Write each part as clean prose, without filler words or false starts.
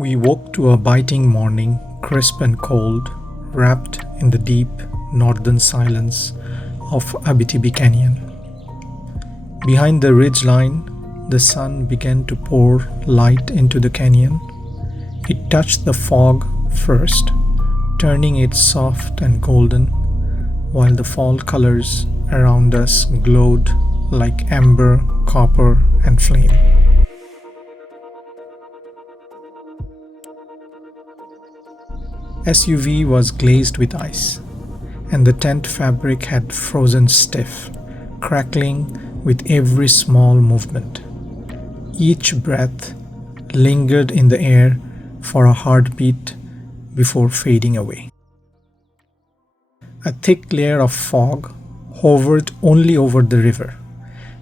We woke to a biting morning, crisp and cold, wrapped in the deep northern silence of Abitibi Canyon. Behind the ridgeline, the sun began to pour light into the canyon. It touched the fog first, turning it soft and golden, while the fall colors around us glowed like amber, copper, and flame. SUV was glazed with ice, and the tent fabric had frozen stiff, crackling with every small movement. Each breath lingered in the air for a heartbeat before fading away. A thick layer of fog hovered only over the river,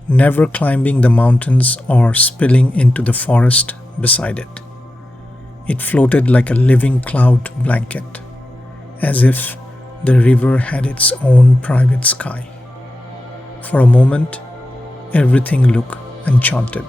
never climbing the mountains or spilling into the forest beside it. It floated like a living cloud blanket, as if the river had its own private sky. For a moment, everything looked enchanted.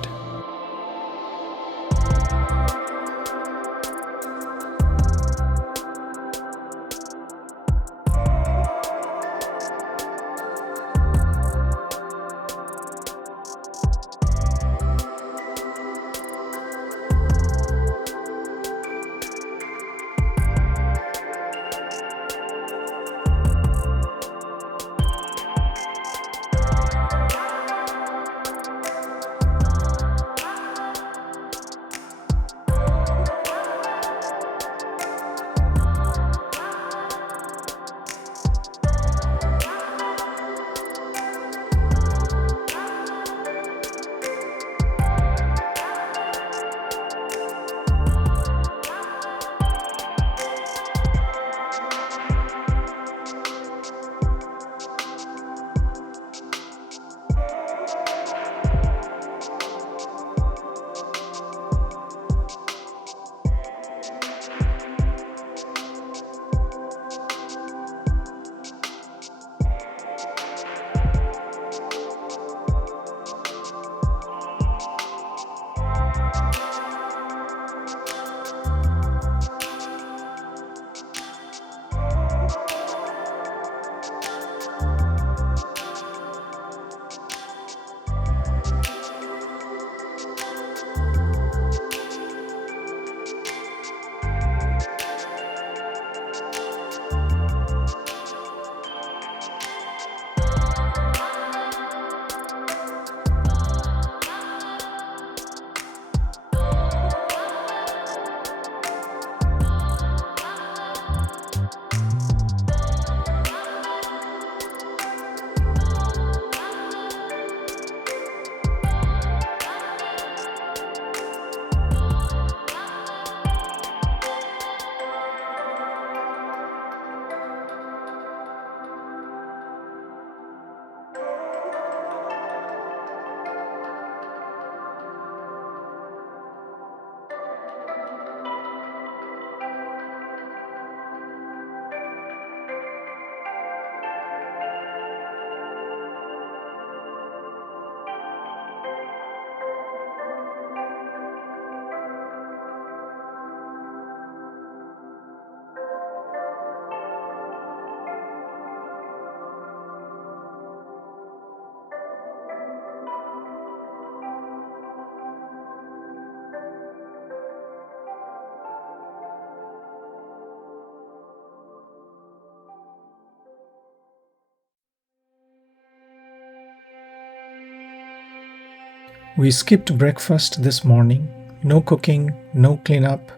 We skipped breakfast this morning. No cooking, no cleanup,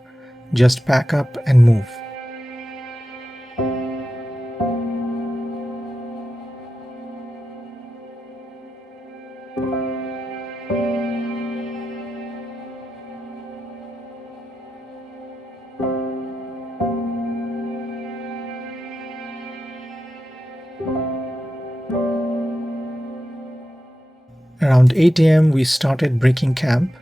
just pack up and move. Around 8 a.m. we started breaking camp,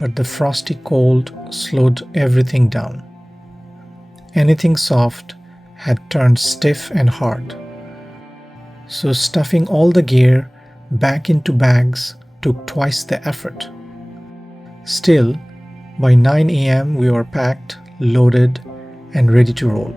but the frosty cold slowed everything down. Anything soft had turned stiff and hard, so stuffing all the gear back into bags took twice the effort. Still, By 9 a.m., we were packed, loaded, and ready to roll.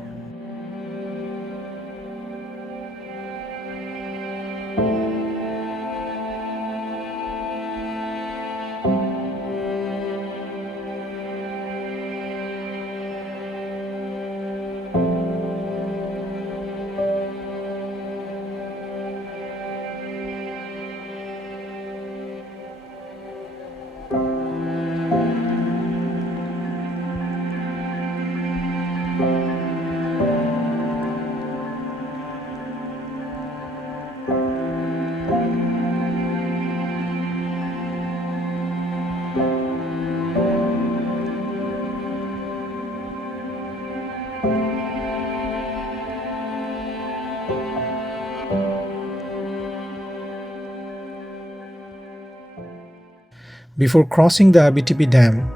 Before crossing the Abitibi Dam,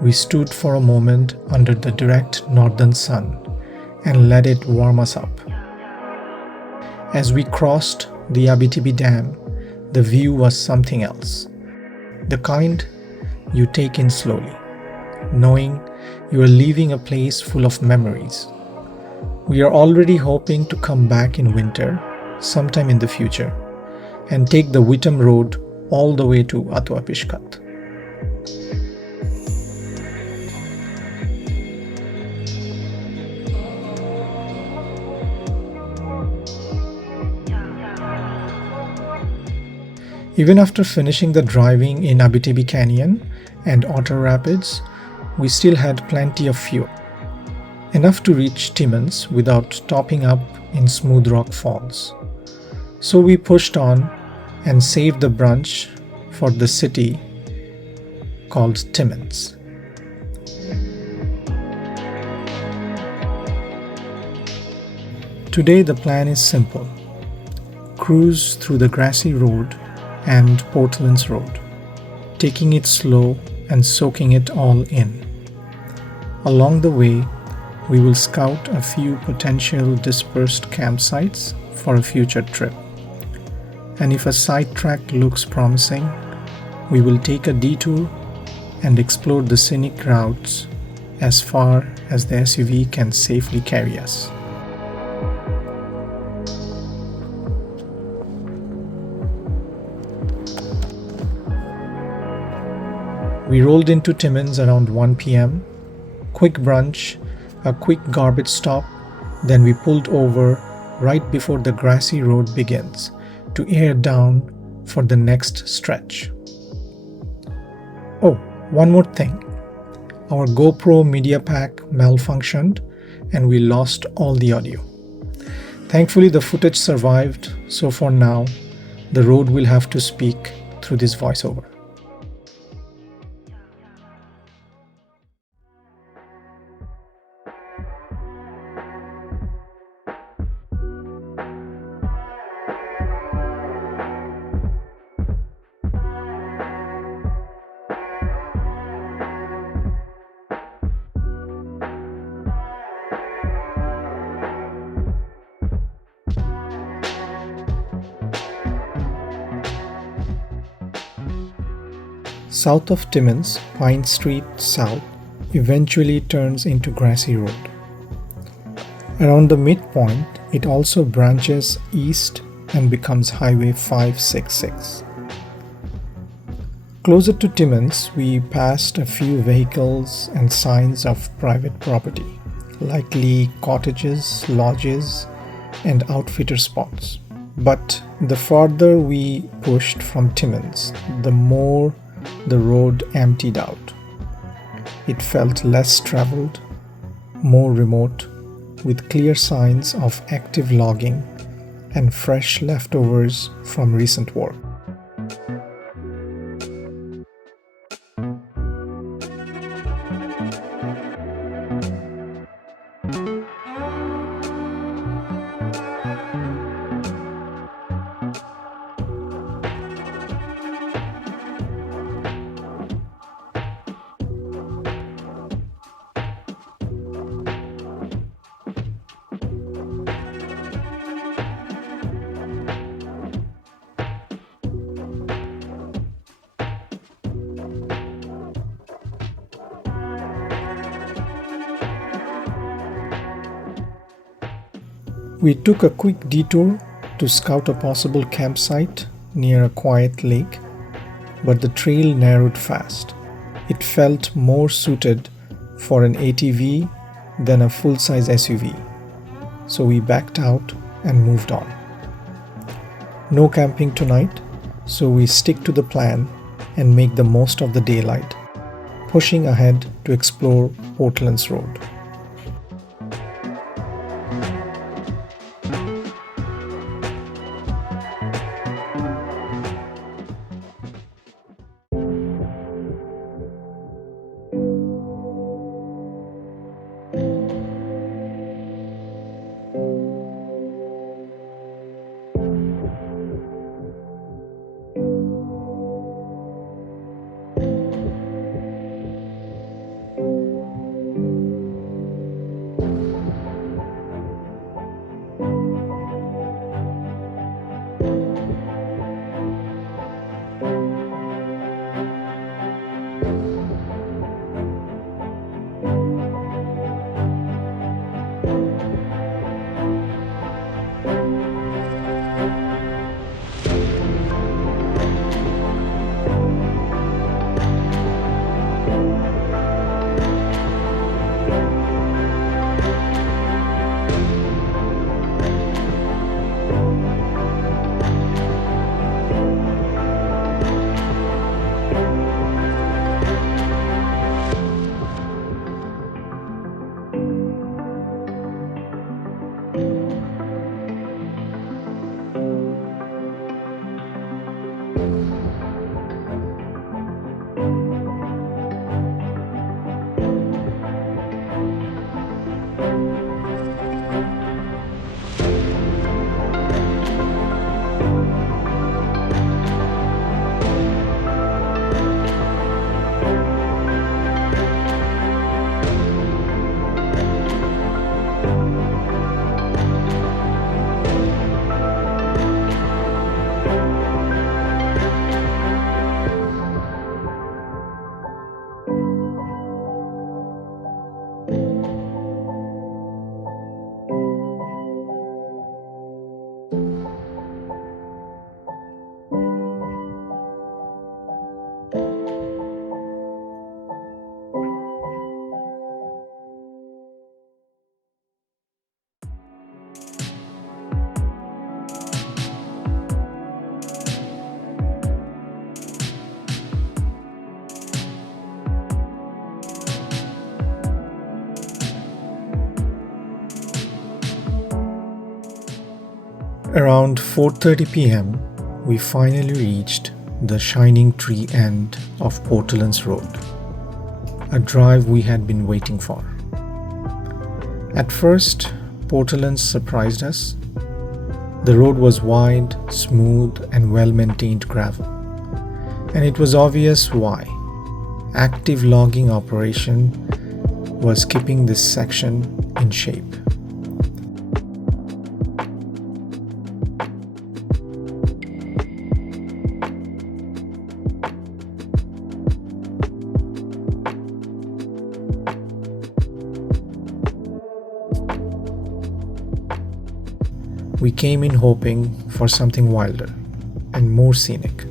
we stood for a moment under the direct northern sun and let it warm us up. As we crossed the Abitibi Dam, the view was something else. The kind you take in slowly, knowing you are leaving a place full of memories. We are already hoping to come back in winter, sometime in the future, and take the Whittam Road all the way to Atuapishkat. Even after finishing the driving in Abitibi Canyon and Otter Rapids, we still had plenty of fuel, enough to reach Timmins without topping up in Smooth Rock Falls. So we pushed on and saved the brunch for the city called Timmins. Today the plan is simple. Cruise through the Grassy Road and Portelance Road, taking it slow and soaking it all in. Along the way, we will scout a few potential dispersed campsites for a future trip. And if a sidetrack looks promising, we will take a detour and explore the scenic routes as far as the SUV can safely carry us. We rolled into Timmins around 1 p.m. Quick brunch, a quick garbage stop, then we pulled over right before the Grassy Road begins to air down for the next stretch. Oh, one more thing. Our GoPro media pack malfunctioned and we lost all the audio. Thankfully, the footage survived, so for now, the road will have to speak through this voiceover. South of Timmins, Pine Street South eventually turns into Grassy Road. Around the midpoint, it also branches east and becomes Highway 566. Closer to Timmins, we passed a few vehicles and signs of private property, likely cottages, lodges, and outfitter spots. But the farther we pushed from Timmins, the more the road emptied out. It felt less traveled, more remote, with clear signs of active logging and fresh leftovers from recent work. We took a quick detour to scout a possible campsite near a quiet lake, but the trail narrowed fast. It felt more suited for an ATV than a full-size SUV, so we backed out and moved on. No camping tonight, so we stick to the plan and make the most of the daylight, pushing ahead to explore Portelance Road. Around 4:30 p.m., we finally reached the shining tree end of Portelance Road, a drive we had been waiting for. At first, Portelance surprised us. The road was wide, smooth, and well-maintained gravel, and it was obvious why. Active logging operation was keeping this section in shape. We came in hoping for something wilder and more scenic.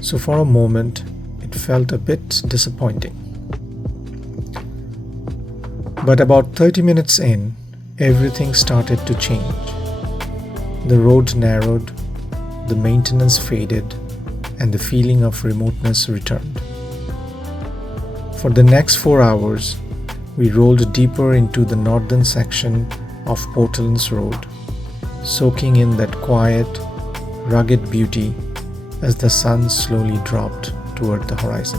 So for a moment, it felt a bit disappointing. But about 30 minutes in, everything started to change. The road narrowed, the maintenance faded, and the feeling of remoteness returned. For the next 4 hours, we rolled deeper into the northern section of Portelance Road, soaking in that quiet, rugged beauty as the sun slowly dropped toward the horizon.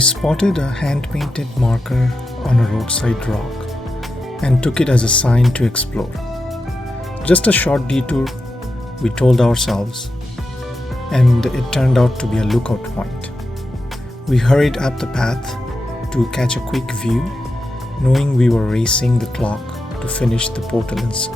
We spotted a hand-painted marker on a roadside rock and took it as a sign to explore. Just a short detour, we told ourselves, and it turned out to be a lookout point. We hurried up the path to catch a quick view, knowing we were racing the clock to finish the Portelance.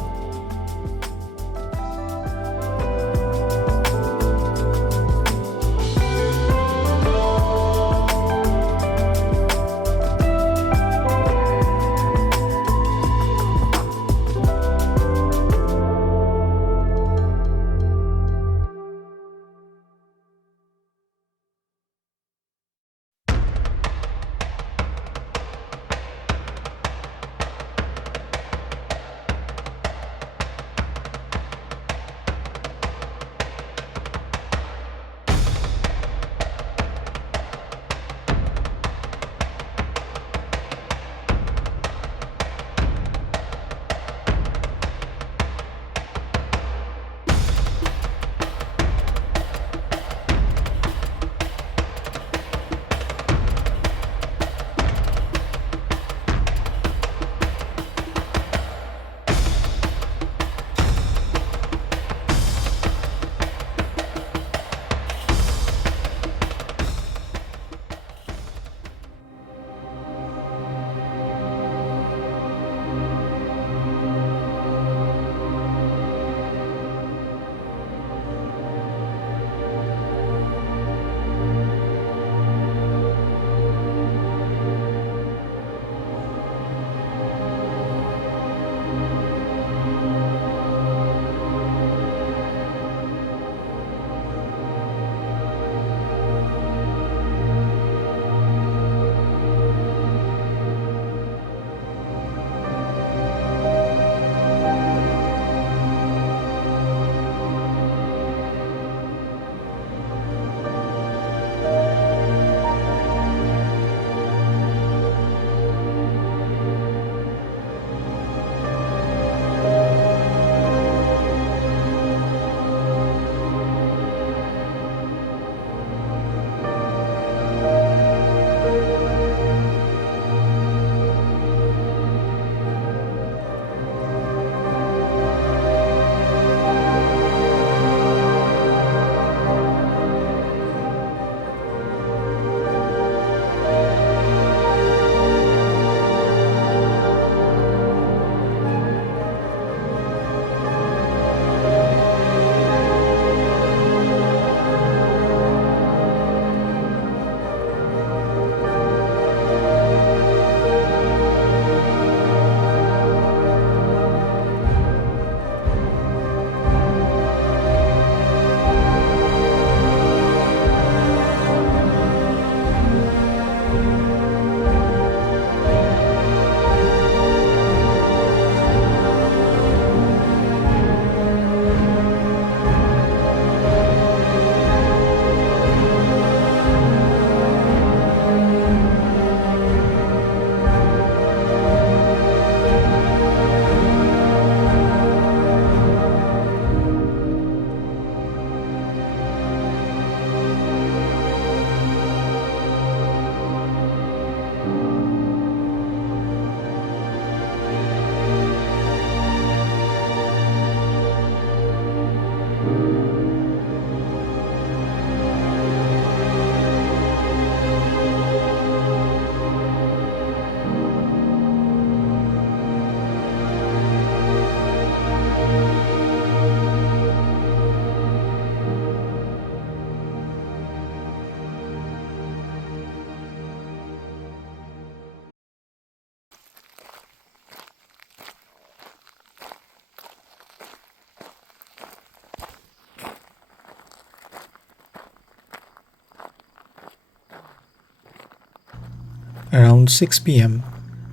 Around 6 p.m.,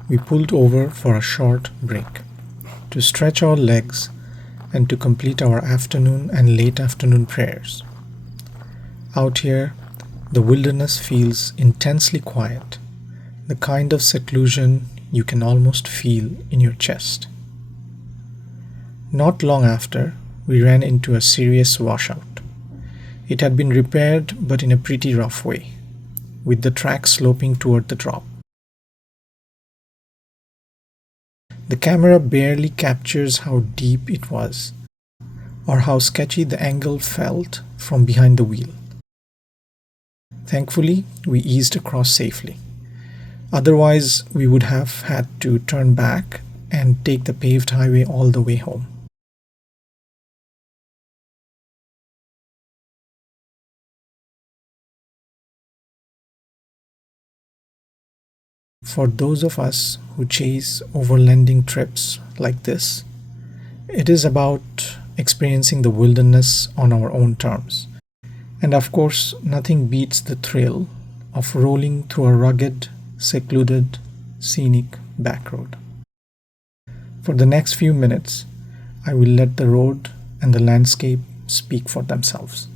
we pulled over for a short break to stretch our legs and to complete our afternoon and late afternoon prayers. Out here, the wilderness feels intensely quiet, the kind of seclusion you can almost feel in your chest. Not long after, we ran into a serious washout. It had been repaired, but in a pretty rough way. with the track sloping toward the drop. The camera barely captures how deep it was, or how sketchy the angle felt from behind the wheel. Thankfully, we eased across safely. Otherwise, we would have had to turn back and take the paved highway all the way home. For those of us who chase overlanding trips like this, it is about experiencing the wilderness on our own terms. And of course, nothing beats the thrill of rolling through a rugged, secluded, scenic back road. For the next few minutes, I will let the road and the landscape speak for themselves.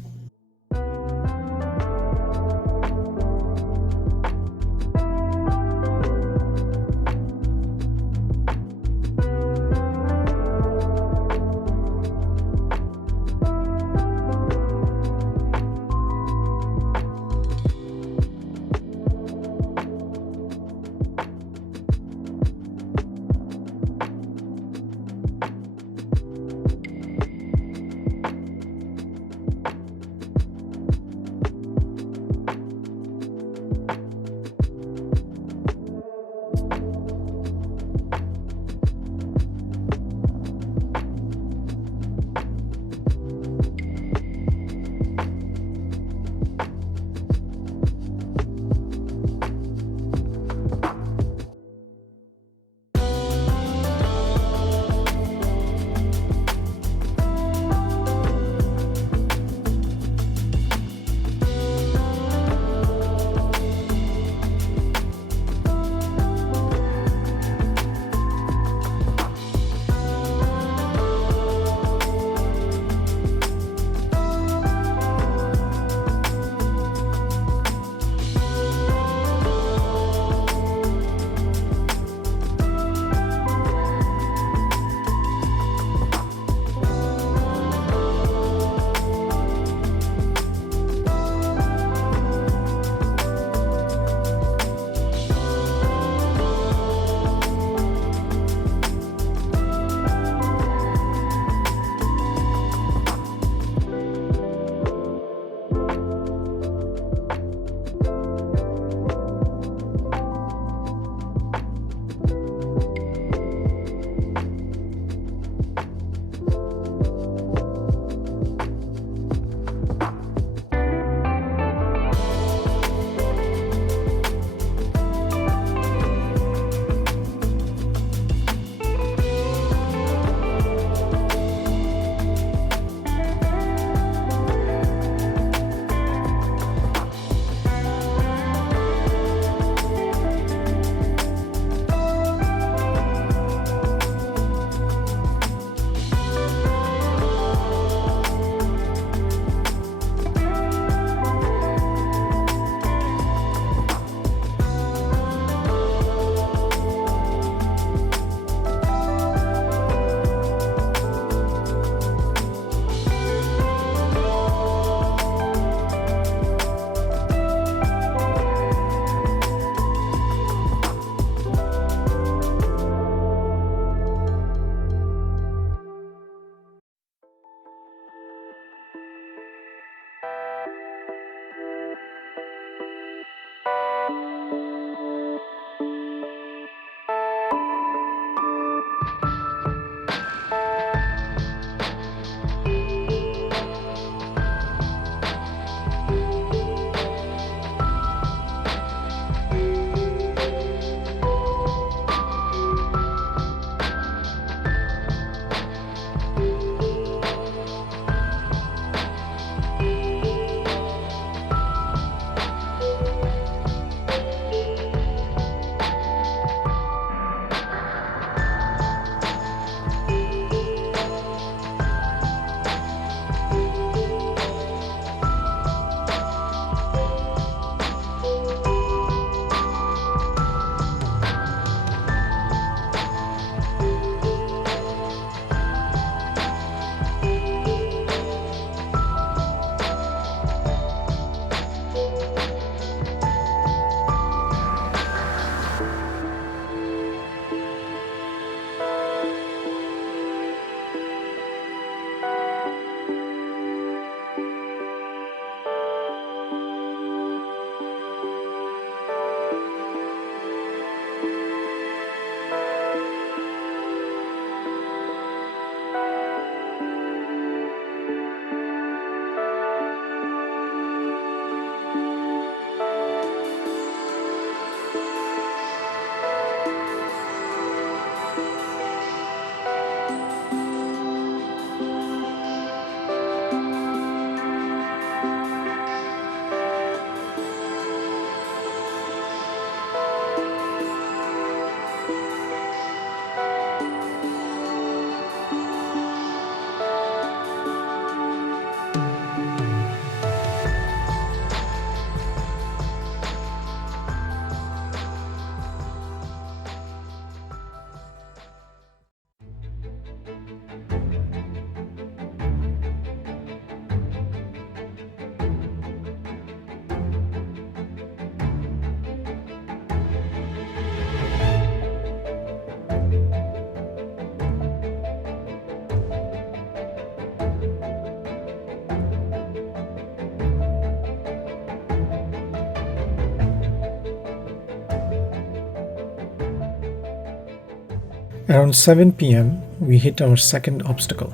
Around 7 p.m., we hit our second obstacle,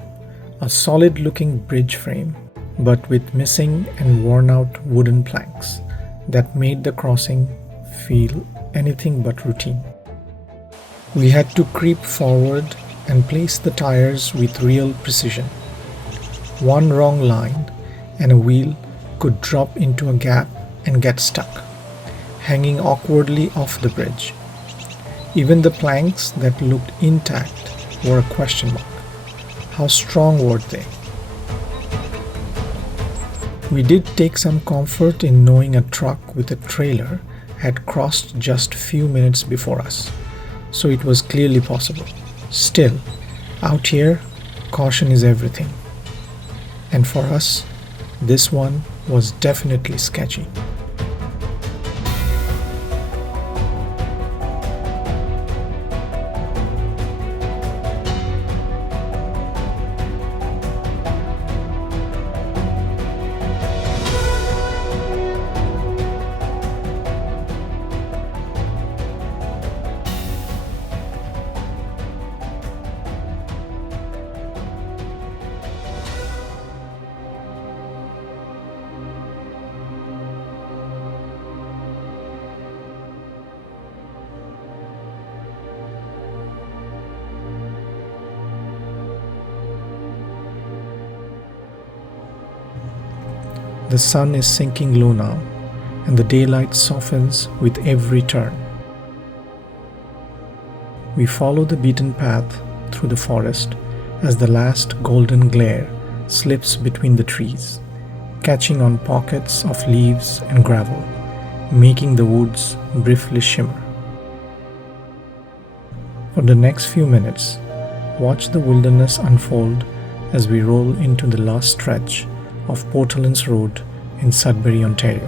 a solid looking bridge frame, but with missing and worn out wooden planks that made the crossing feel anything but routine. We had to creep forward and place the tires with real precision. One wrong line and a wheel could drop into a gap and get stuck, hanging awkwardly off the bridge. Even the planks that looked intact were a question mark. How strong were they? We did take some comfort in knowing a truck with a trailer had crossed just a few minutes before us, so it was clearly possible. Still, out here, caution is everything. And for us, this one was definitely sketchy. The sun is sinking low now, and the daylight softens with every turn. We follow the beaten path through the forest as the last golden glare slips between the trees, catching on pockets of leaves and gravel, making the woods briefly shimmer. For the next few minutes, watch the wilderness unfold as we roll into the last stretch of Portelance Road in Sudbury, Ontario.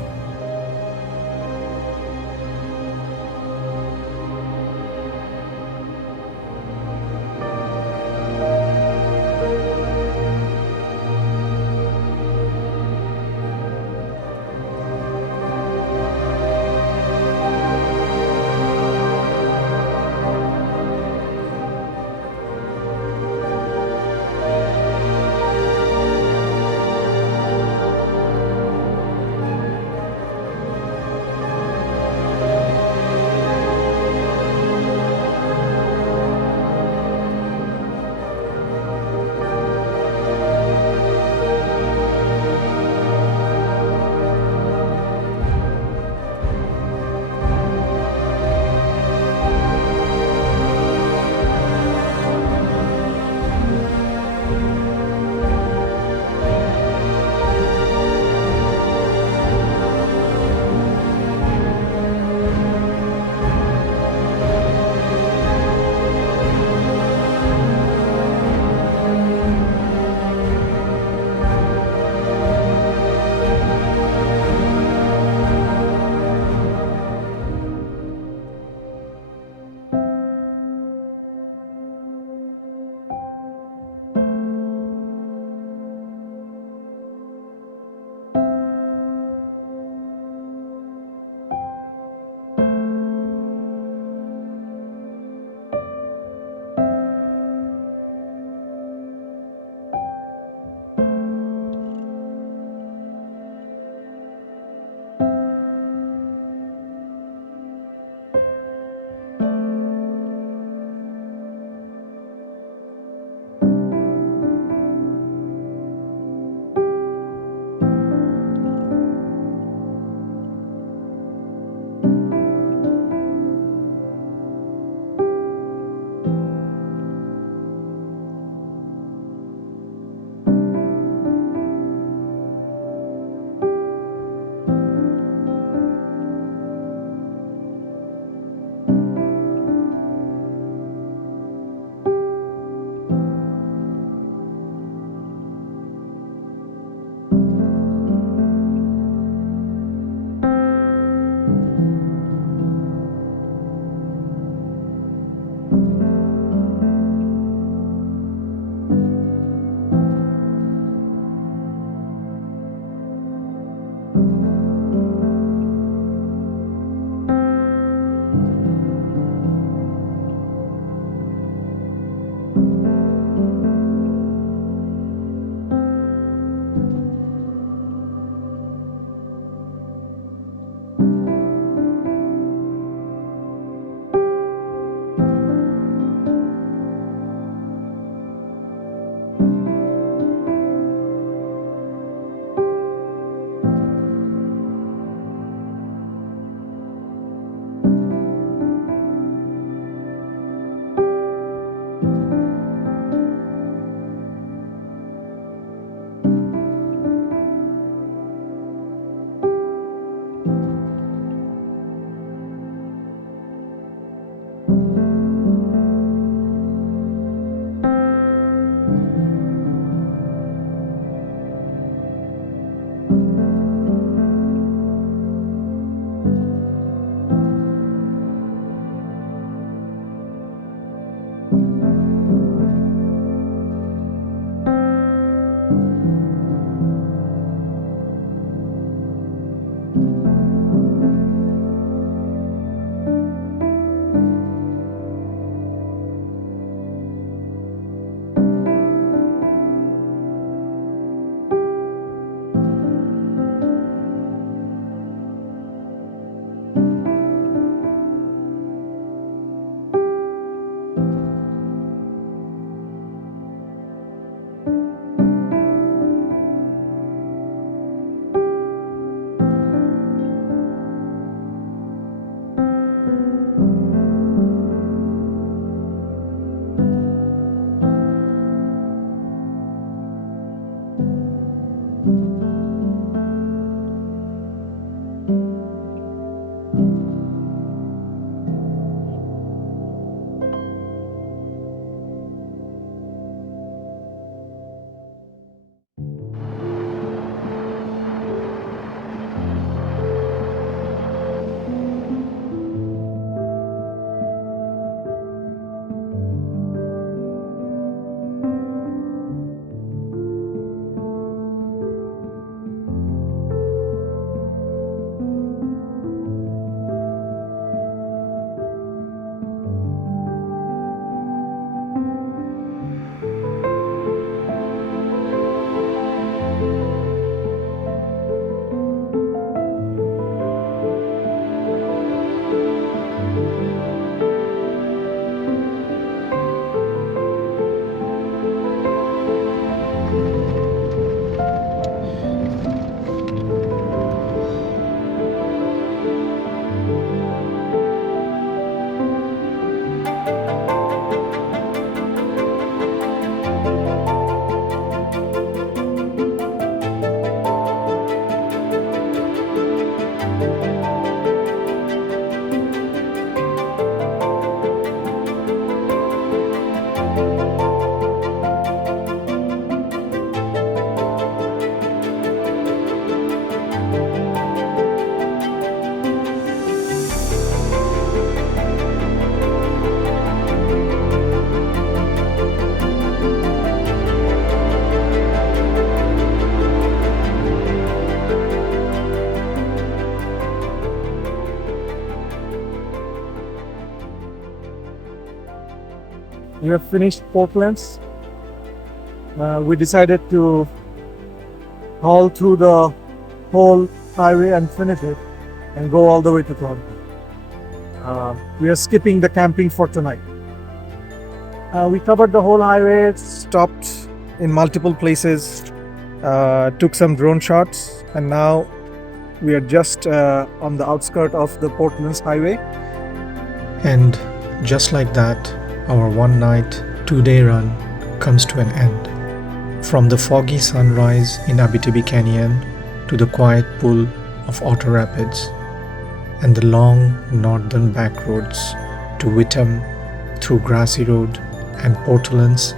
We have finished Portelance. We decided to haul through the whole highway and finish it and go all the way to Toronto. We are skipping the camping for tonight. We covered the whole highway, stopped in multiple places, took some drone shots, and now we are just on the outskirts of the Portelance highway. And just like that, our one night, 2-day run comes to an end. From the foggy sunrise in Abitibi Canyon to the quiet pool of Otter Rapids and the long northern backroads to Whittam through Grassy Road and Portelance,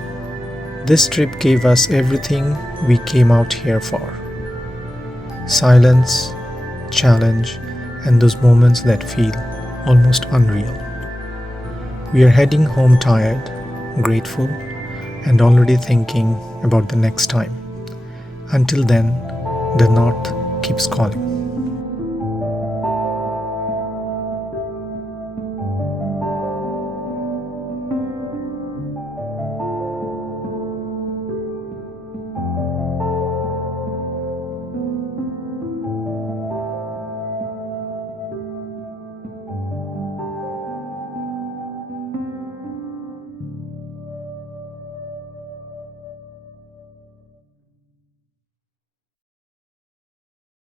this trip gave us everything we came out here for. Silence, challenge, and those moments that feel almost unreal. We are heading home tired, grateful, and already thinking about the next time. Until then, the North keeps calling.